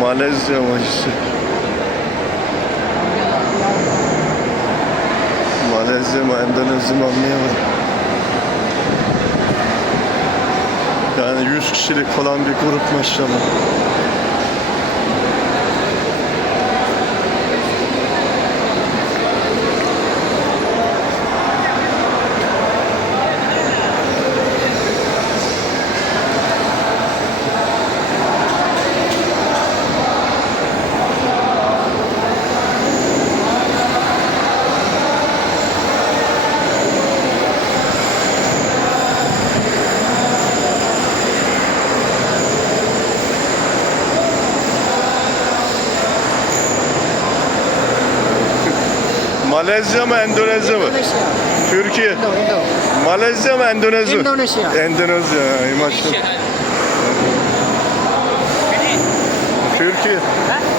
Malezya maçısı. Malezya mı Endonezya mı anlayamadım. Yani 100 kişilik falan bir grup maşallah. Malezya mı Endonezya mı? Indonesia. Türkiye. Indo, Indo. Malezya mı Endonezya? mı? Endonezya. Endonezya. ay maşallah. Türkiye.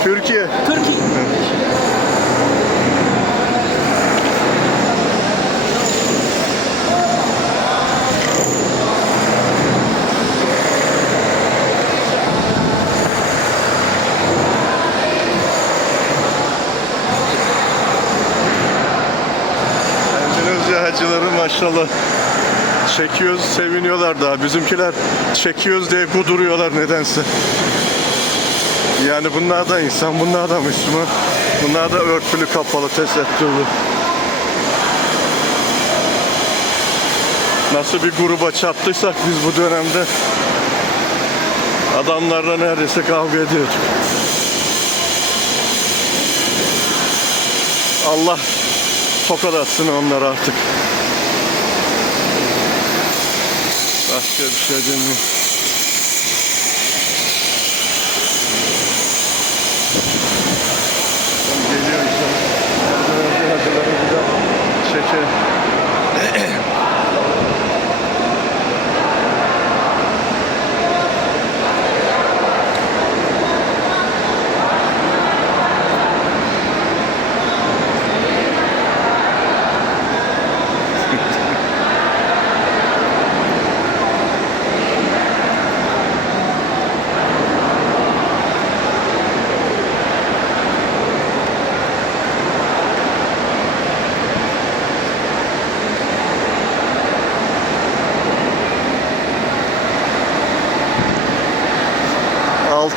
Türkiye. Maşallah çekiyoruz, seviniyorlar daha. Bizimkiler çekiyoruz diye kuduruyorlar nedense. Yani bunlar da insan, bunlar da Müslüman. Bunlar da örtülü, kapalı, tesettürlü. Nasıl bir gruba çattıysak biz bu dönemde adamlarla neredeyse kavga ediyorduk. Allah tokat atsın onlara artık. Başka bir şey demiyorum. Geliyor işte. Hadi hacıları bir de çekelim.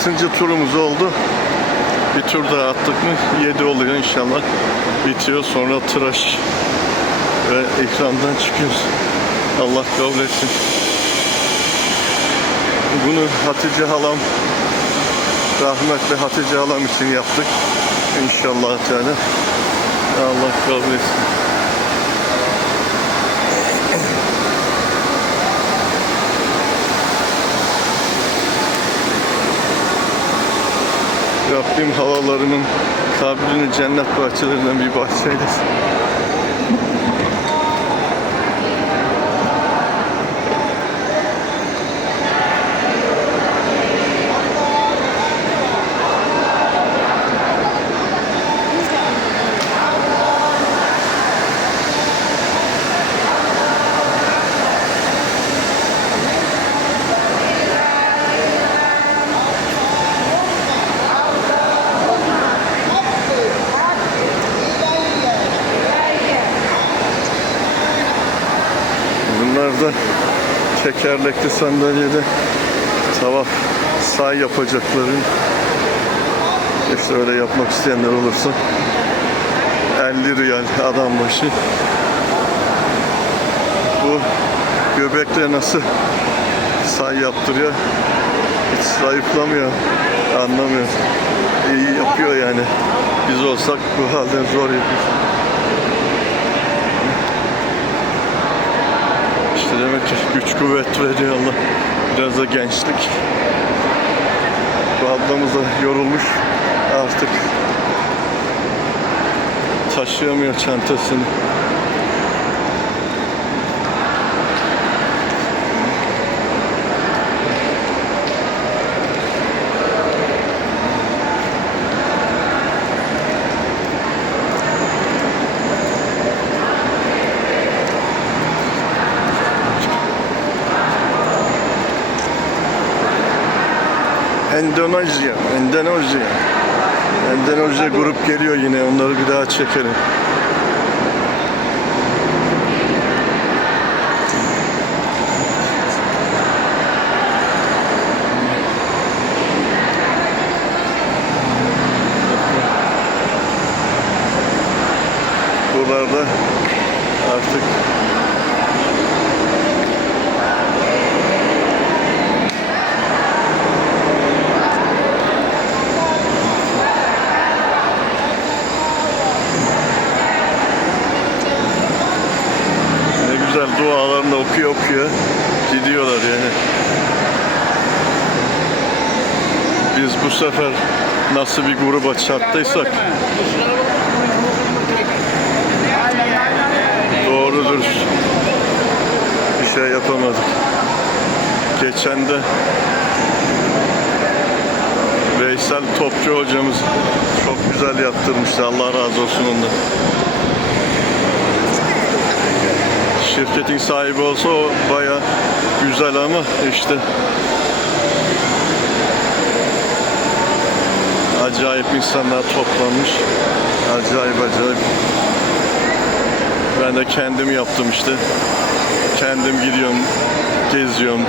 Altıncı turumuz oldu. Bir tur daha attık mı? Yedi oluyor inşallah. Bitiyor. Sonra tıraş ve ekrandan çıkıyoruz. Allah kabul etsin. Bunu Hatice halam rahmetli Hatice halam için yaptık. İnşallah Teala. Allah kabul etsin. Rabbim havalarının kabrini cennet bahçelerinden bir bahçe eylesin. Bunlar da tekerlekli sandalyede tavaf say yapacakların işte öyle yapmak isteyenler olursa 50 riyal adam başı. Bu göbekle nasıl say yaptırıyor? Hiç zayıflamıyor anlamıyor. İyi yapıyor yani. Biz olsak bu halde zor yapıyoruz demek ki güç kuvvet veriyor Allah. Biraz da gençlik. Bu ablamız da yorulmuş. Artık taşıyamıyor çantasını. Endonezya, Endonezya. Endonezya grup geliyor yine. Onları bir daha çekelim. Buralarda artık ne dualarını okuyor okuyor gidiyorlar yani. Biz bu sefer nasıl bir gruba çarptıysak doğrudur. Bir şey yapamadık. Geçen de Veysel Topçu hocamız çok güzel yaptırmıştı. Allah razı olsun ondan. Şirketin sahibi olsa o baya güzel ama işte acayip insanlar toplanmış. Acayip acayip. Ben de kendim yaptım işte. Kendim gidiyorum, geziyorum.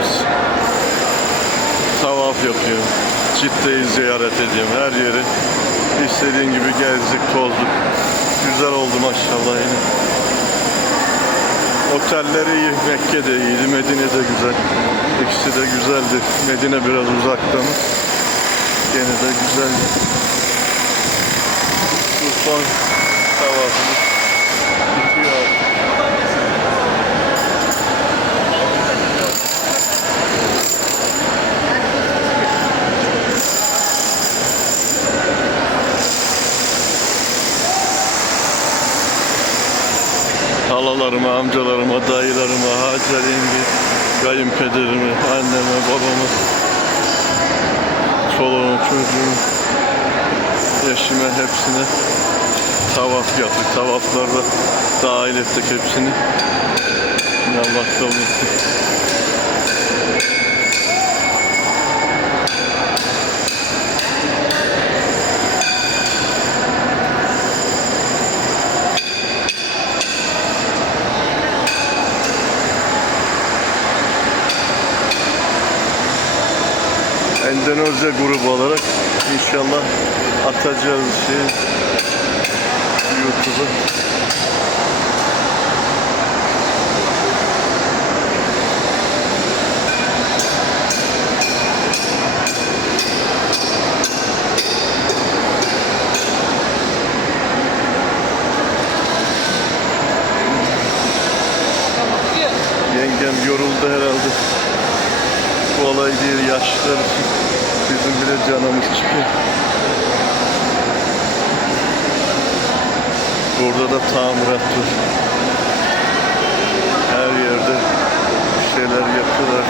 Tavaf yapıyorum. Cidde'yi ziyaret ediyorum. Her yeri istediğin gibi gezdik, tozduk. Güzel oldu maşallah yine. Otelleri iyi, Mekke de iyiydi, Medine de güzel. İkisi de güzeldi. Medine biraz uzakta mı? Gene de güzeldi. Bu son tavafımız bitiyor artık. Halalarıma, amcalarıma, dayılarıma, Hacer yenge, kayınpederime, anneme, babama, çoluğuma, çocuğuma, eşime hepsine tavaf yaptık. Tavaflarda dahil ettik hepsini. Allah kabul etsin. Endonezya grubu olarak inşallah atacağız şey YouTube'a. Yaşlılar için. Bizim bile canımız çıkıyor. Burada da tamirat var. Her yerde bir şeyler yapıyorlar.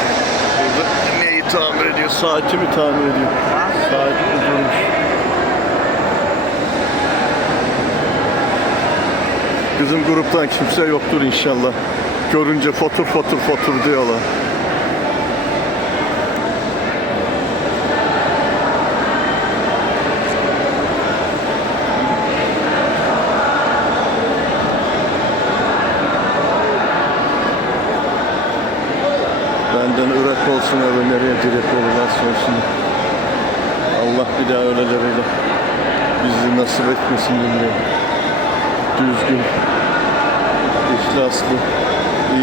Burada neyi tamir ediyor? Saati mi tamir ediyor? Saat durmuş? Bizim gruptan kimse yoktur inşallah. Görünce fotur fotur fotur diyorlar. Benden ırak olsun öyle nereye direkt olurlarsa olsun. Allah bir daha öyleleriyle bizi nasip etmesin dinleyin. Düzgün, ihlaslı,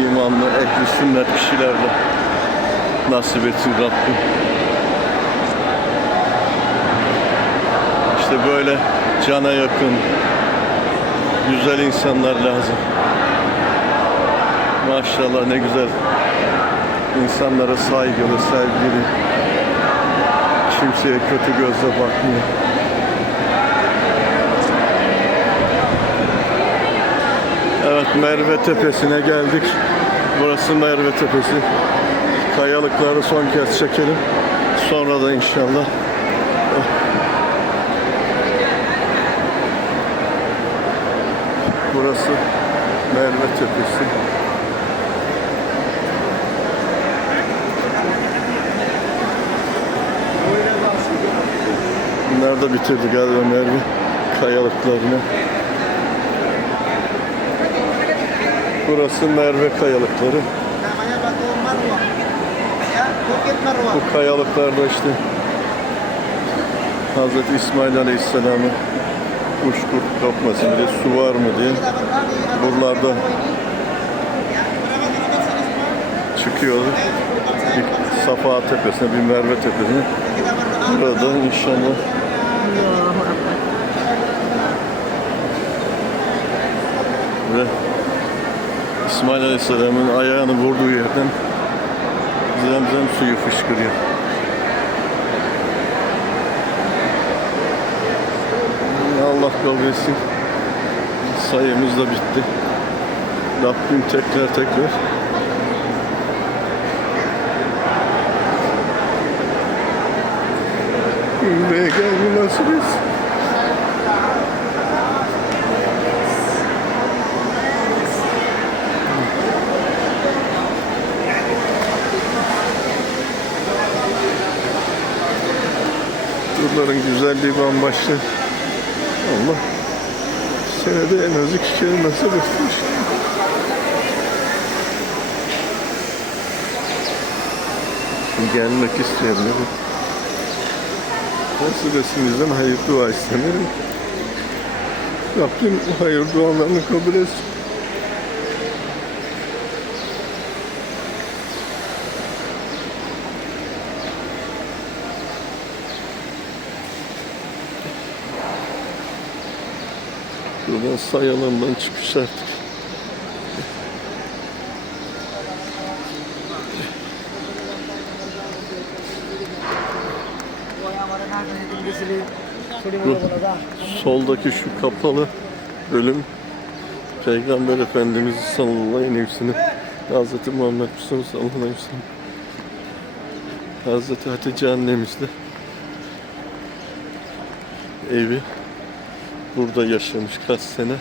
imanlı, ehli sünnet kişilerle nasip etsin Rabbim. İşte böyle cana yakın, güzel insanlar lazım. Maşallah ne güzel insanlara saygılı, sevgili, kimseye kötü gözle bakmıyor. Evet Merve Tepesi'ne geldik. Burası Merve Tepesi. Kayalıkları son kez çekelim. Sonra da inşallah Burası Merve Tepesi. Da bitirdi galiba Merve kayalıklarını. Burası Merve kayalıkları. Bu kayalıklarda işte Hazreti İsmail Aleyhisselam'ın kuşkurt kapmasın diye su var mı diye buralarda marwah ini ya berapa derajat sini semua çıkıyor. Bir Safa tepesine, bir Merve tepesine. kita berdoa Burada inşallah ve İsmail Aleyhisselam'ın ayağını vurduğu yerden zemzem suyu fışkırıyor. Allah kabul etsin. Sayımız da bitti. Rabbim tekrar tekrar Buraya gelmeyi nasip etsin. Buraların güzelliği bambaşka. Allah senede en az iki kere nasip etmiş. Gelmek isteyenlerin Vasilesinizden hayır dua istemedim. Rabbim hayır dualarını kabul etsin. Buradan sayalandan çıkış artık. Bu soldaki şu kapalı bölüm Peygamber Efendimiz sallallahu aleyhi ve sellem Hz. Muhammed Mustafa sallallahu aleyhi ve sellem Hz. Hatice annemizle evi burada yaşamış kaç sene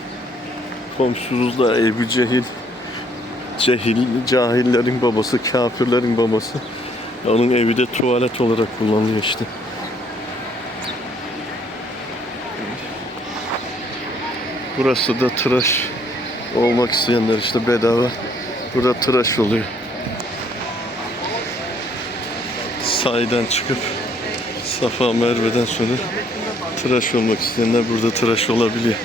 komşumuz da Ebu Cehil cehil, cahillerin babası, kafirlerin babası onun evi de tuvalet olarak kullanılıyor işte. Burası da tıraş olmak isteyenler işte bedava. Burada tıraş oluyor. Sahiden çıkıp Safa Merve'den sonra tıraş olmak isteyenler burada tıraş olabiliyor.